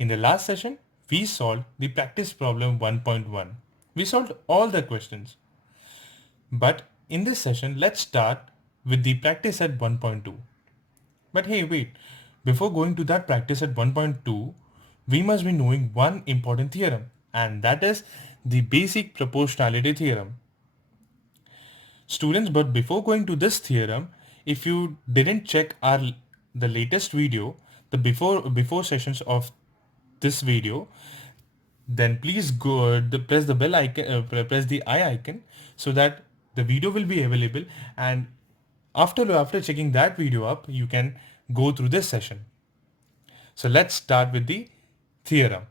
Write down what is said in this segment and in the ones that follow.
In the last session, we solved the practice problem 1.1. We solved all the questions. But in this session, let's start with the practice at 1.2. But hey, wait. Before going to that practice at 1.2, we must be knowing one important theorem, and that is the basic proportionality theorem. Students, but before going to this theorem, if you didn't check the latest video, the before sessions of this video, then please go press the bell icon, press the I icon, so that the video will be available, and after checking that video up, you can go through this session. So let's start with the theorem.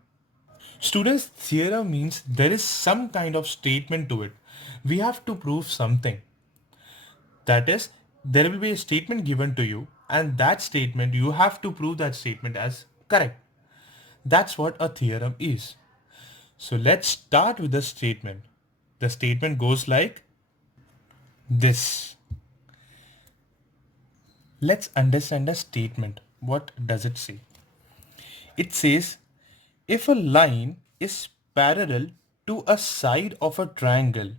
Students, theorem means there is some kind of statement to it. We have to prove something. That is, there will be a statement given to you, and that statement, you have to prove that statement as correct. That's what a theorem is. So let's start with the statement. The statement goes like this. Let's understand the statement. What does it say? It says, if a line is parallel to a side of a triangle.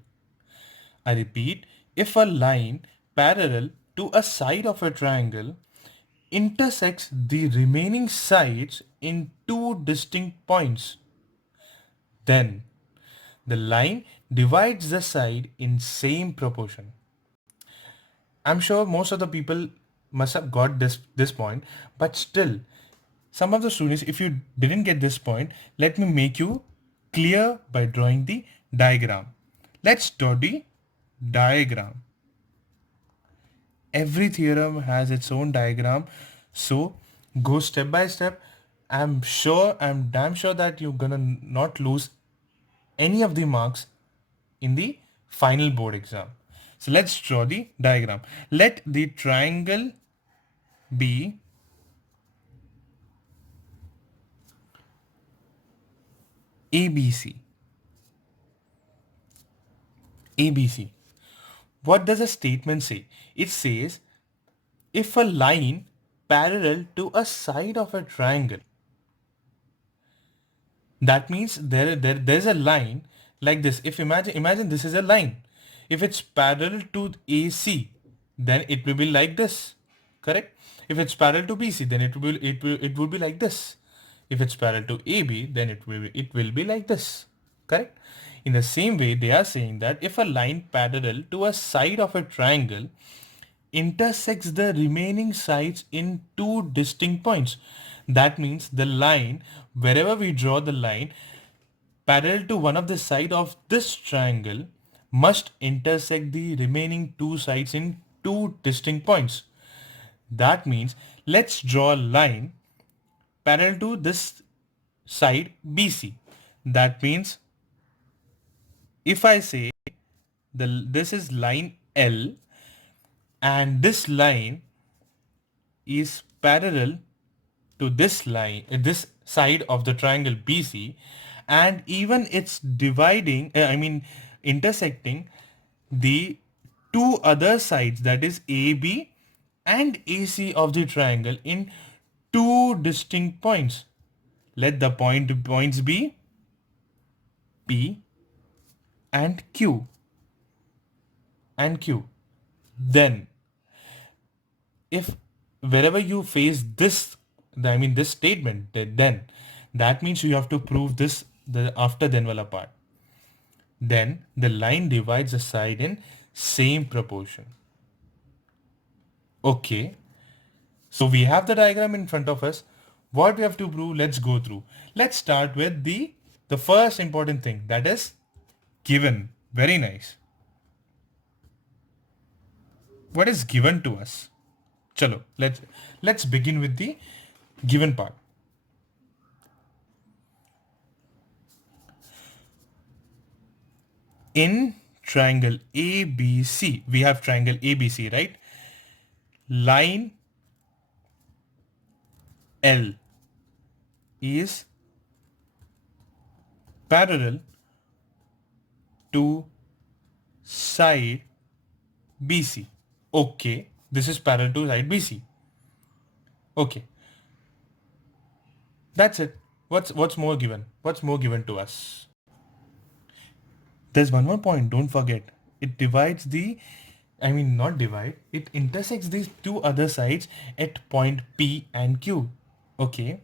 I repeat, if a line parallel to a side of a triangle intersects the remaining sides in two distinct points, then the line divides the side in same proportion. I'm sure most of the people must have got this point, but still, some of the students, if you didn't get this point, let me make you clear by drawing the diagram. Let's draw the diagram. Every theorem has its own diagram, so go step by step. I'm damn sure that you're gonna not lose any of the marks in the final board exam. So let's draw the diagram. Let the triangle be ABC. ABC. What does a statement say? It says, if a line parallel to a side of a triangle, that means there's a line like this. If imagine this is a line. If it's parallel to AC, then it will be like this. Correct? If it's parallel to BC, then it will be like this. If it's parallel to AB, then it will be like this. Correct? In the same way, they are saying that if a line parallel to a side of a triangle intersects the remaining sides in two distinct points. That means the line, wherever we draw the line, parallel to one of the side of this triangle must intersect the remaining two sides in two distinct points. That means let's draw a line parallel to this side BC. That means if I say this is line L and this line is parallel to this line, this side of the triangle BC, and even it's dividing, intersecting the two other sides, that is AB and AC of the triangle in two distinct points. Let the points be P and Q and Q. Then if wherever you face this, this statement, then that means you have to prove this, the after then wala part. Then the line divides the side in same proportion. Okay, so we have the diagram in front of us. What we have to prove, let's go through. Let's start with the first important thing, that is given. Very nice. What is given to us? Chalo, let's begin with the given part. In triangle ABC, we have triangle ABC, right? Line L is parallel to side BC. Okay, this is parallel to side BC. Okay, that's it. What's more given? What's more given to us? There's one more point, don't forget. It divides the, I mean not divide, it intersects these two other sides at point P and Q. Okay.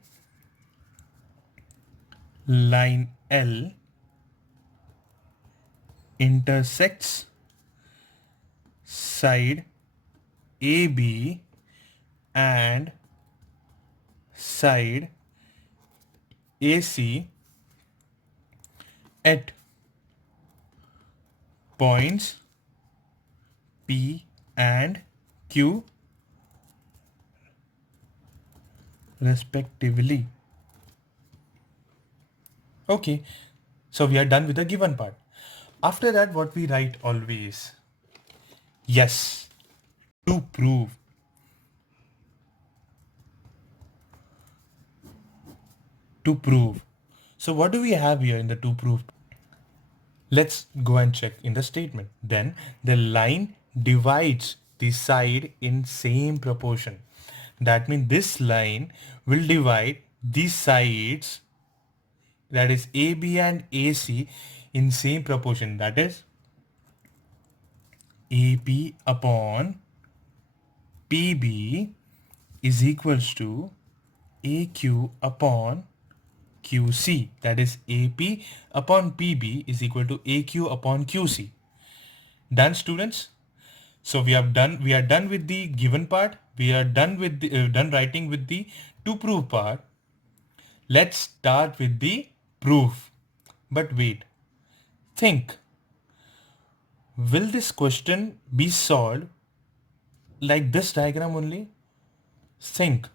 Line L intersects side AB and side AC at points P and Q respectively. Okay, so we are done with the given part. After that, what we write always? Yes, to prove. To prove. So what do we have here in the to prove? Let's go and check in the statement. Then the line divides the side in same proportion. That means this line will divide the sides, that is AB and AC, in same proportion. That is AP upon PB is equals to AQ upon QC. That is AP upon PB is equal to AQ upon QC. Done, students? So we are done with the given part. We are done with the done writing with the to prove part. Let's start with the proof. But wait. Think. Will this question be solved like this diagram only? Think.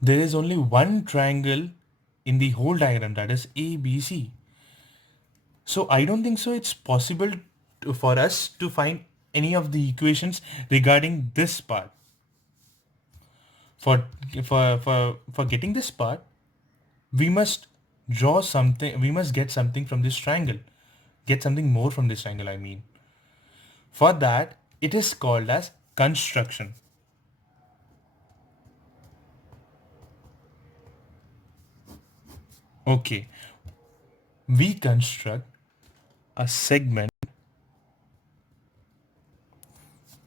There is only one triangle in the whole diagram, that is ABC. So I don't think so it's possible for us to find any of the equations regarding this part. For getting this part, we must draw something, we must get something from this triangle. Get something more from this triangle, I mean. For that, it is called as construction. Okay. We construct a segment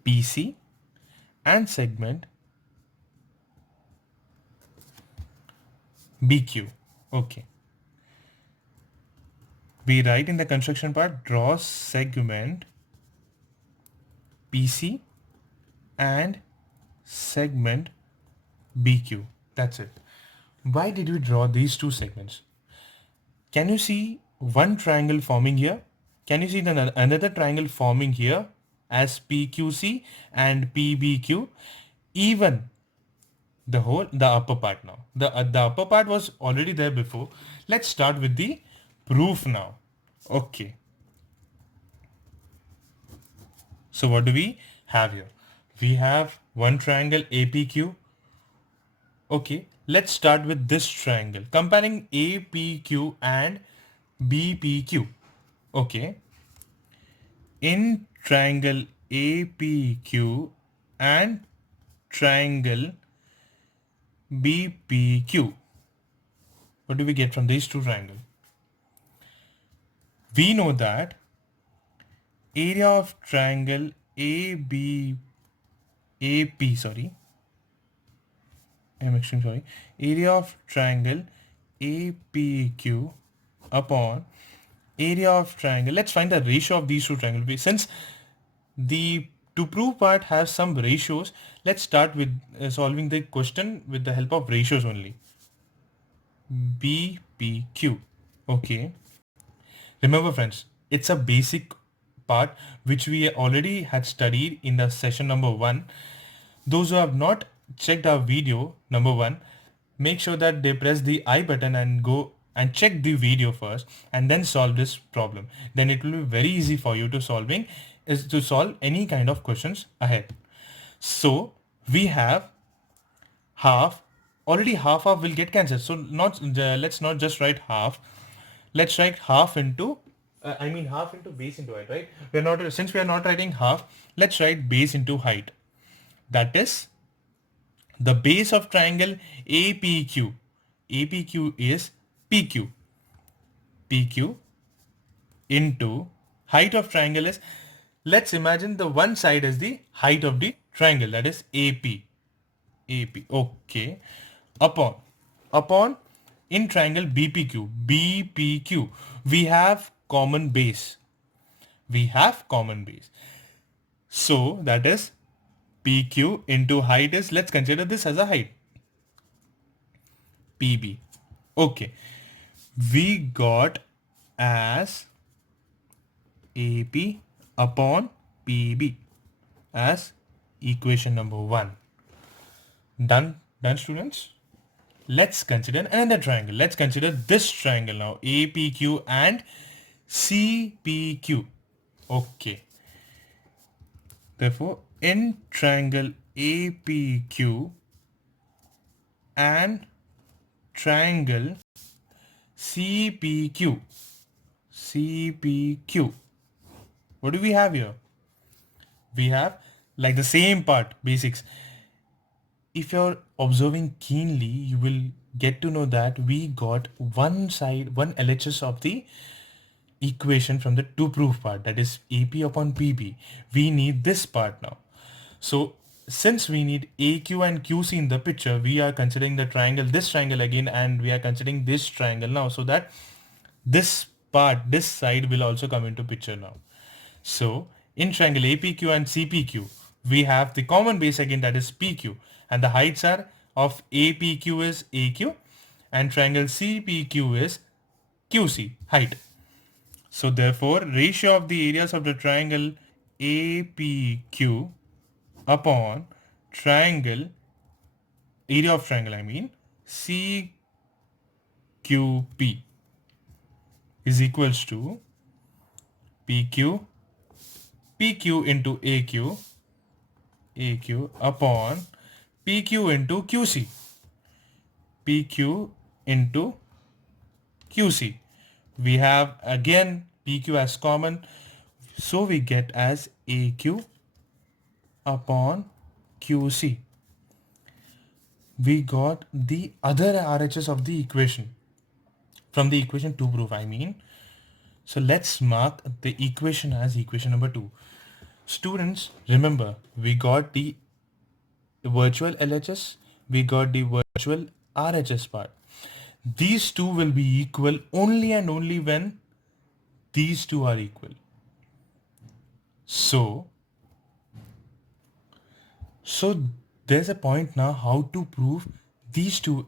PC and segment BQ. Okay. We write in the construction part, draw segment PC and segment BQ. That's it. Why did we draw these two segments? Can you see one triangle forming here? Can you see another triangle forming here as PQC and PBQ? Even the upper part now. The upper part was already there before. Let's start with the proof now. Okay. So what do we have here? We have one triangle APQ. Okay, let's start with this triangle. Comparing APQ and BPQ. Okay. In triangle APQ and triangle BPQ, what do we get from these two triangles? We know that area of triangle I'm extremely sorry. Area of triangle APQ upon area of triangle. Let's find the ratio of these two triangles. Since the to prove part has some ratios, let's start with solving the question with the help of ratios only. BPQ. Okay. Remember friends, it's a basic part which we already had studied in the session number 1. Those who have not checked our video number 1, make sure that they press the I button and go and check the video first and then solve this problem. Then it will be very easy for you to solve any kind of questions ahead. So we have half, already half will get cancelled. So let's not just write half. Let's write half into half into base into height, right? Since we are not writing half, let's write base into height. That is the base of triangle APQ. APQ is PQ. PQ into height of triangle is, let's imagine the one side is the height of the triangle, that is AP. AP, okay. Upon in triangle BPQ, we have common base. We have common base. So that is PQ into height is, let's consider this as a height. PB. Okay. We got as AP upon PB as equation number 1. Done? Done, students? Let's consider another triangle. Let's consider this triangle now. APQ and CPQ. Okay. Therefore, in triangle APQ and triangle CPQ. CPQ. What do we have here? We have like the same part, basics. If you're observing keenly, you will get to know that we got one side, one LHS of the equation from the to prove part, that is AP upon PB. We need this part now. So since we need AQ and QC in the picture, we are considering the triangle, this triangle again, and we are considering this triangle now, so that this part, this side will also come into picture now. So in triangle APQ and CPQ, we have the common base again, that is PQ, and the heights are of APQ is AQ and triangle CPQ is QC, height. So therefore, ratio of the areas of the triangle APQ upon triangle, area of triangle I mean, CQP is equals to PQ into AQ upon PQ into QC. PQ into QC. We have again PQ as common, so we get as AQ upon QC. We got the other RHS of the equation from the equation to prove, I mean. So let's mark the equation as equation number 2. Students, remember, we got the virtual LHS, we got the virtual RHS part. These two will be equal only and only when these two are equal. So there's a point now how to prove these two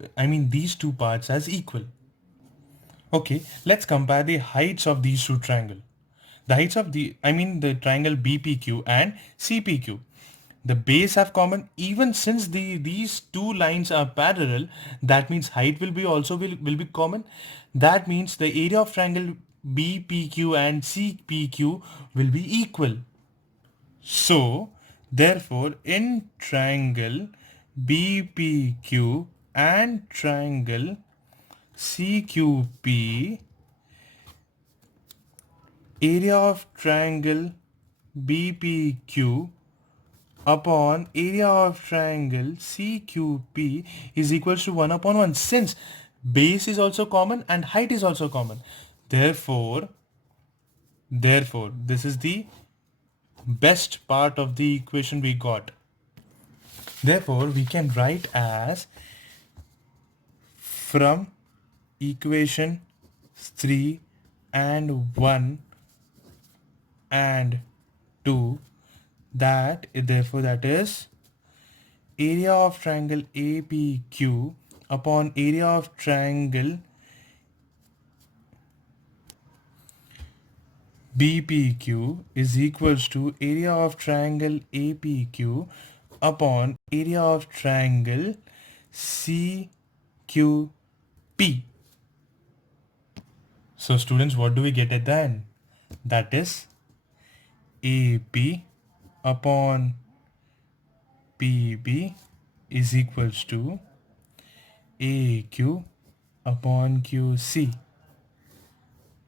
parts as equal. Okay, let's compare the heights of these two triangles. The heights of the triangle BPQ and CPQ. The base have common, even since these two lines are parallel, that means height will be common. That means the area of triangle BPQ and CPQ will be equal. So therefore in triangle BPQ and triangle CQP, area of triangle BPQ upon area of triangle CQP is equals to 1 upon 1, since base is also common and height is also common. Therefore this is the best part of the equation we got. Therefore we can write as, from equation 3 and 1 and 2, that is area of triangle APQ upon area of triangle BPQ is equals to area of triangle APQ upon area of triangle CQP. So students, what do we get at the end? That is AP upon PB is equals to AQ upon QC.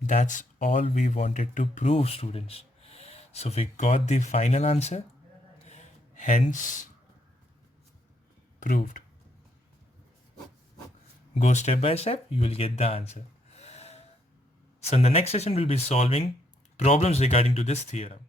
That's all we wanted to prove, students. So we got the final answer, hence proved. Go step by step, you will get the answer. So in the next session, we'll be solving problems regarding to this theorem.